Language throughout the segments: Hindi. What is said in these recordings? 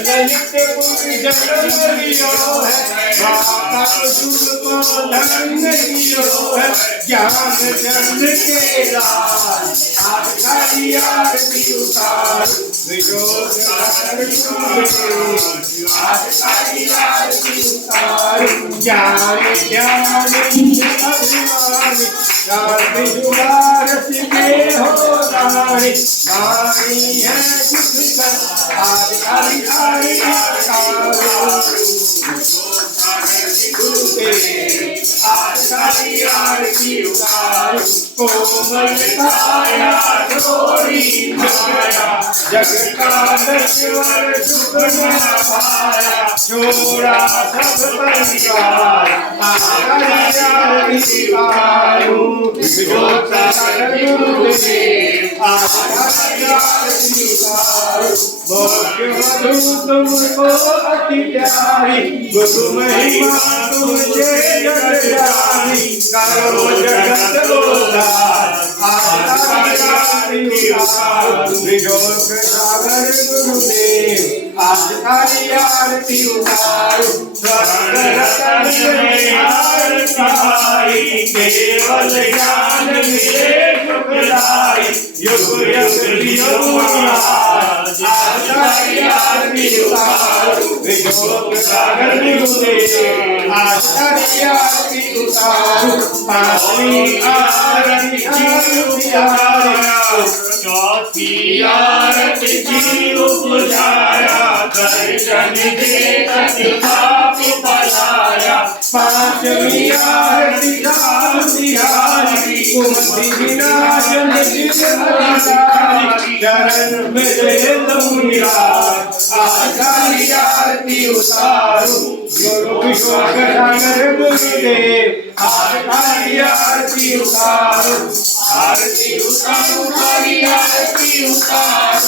ललित पुत्र जगदम्बियो है, माता शूल को धन्यो है, ज्ञान जन्म के लाल आदि आरती उतारो, विजोत आदि आरती उतारो, ज्ञान ज्ञान अभिमान राधे जुगारस में हो रानी, रानी है सुख कर आदि आरती उतारो, कोमल काया थोड़ी माया, जग का दशवर सुख पाया, छोड़ा सब परिवार आरती उतारो, जोत गुरुदेव आरती उतारो, भोग्य मधु तुमको अति प्यारी, गुरु महिमा तुझे जग जानी, करो जगत उद्धार आरती उतारो, विजोग सागर गुरुदेव आरती उतारो, स्वर्ग रतन में आरती, केवल ज्ञान मिले सुखदाई, युग युग लियो आरती उतारो, विजोग सागर गुरुदेव आरती उतारो, पांचवी आरती उतारो, चौथी आरती उतारा, दर्शन दे अति पाप पलाया, पांचवी आरती राम तिहारी, कुमति विनाशन चरण मेरे तुमराज आरती उतारो, गुरु विश्वक सागर गुरुदेव आरती उतारो, आरती उतारो हरि आरती उतारो,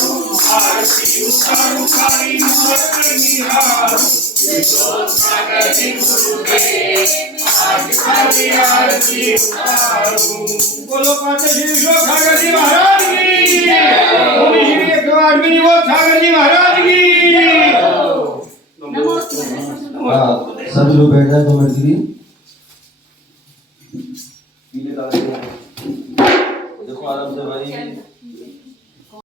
आरती उतारो हरि मोर निहारो, विजोत सागर गुरुदेव आरती उतारो। बोलो पाते श्री विश्व सागर जी महाराज की, बोलो श्री एक बार मेरी वो सागर जी महाराज की। सभी लोग बैठ जाए 2 मिनट के लिए। देखो आराम से भाई।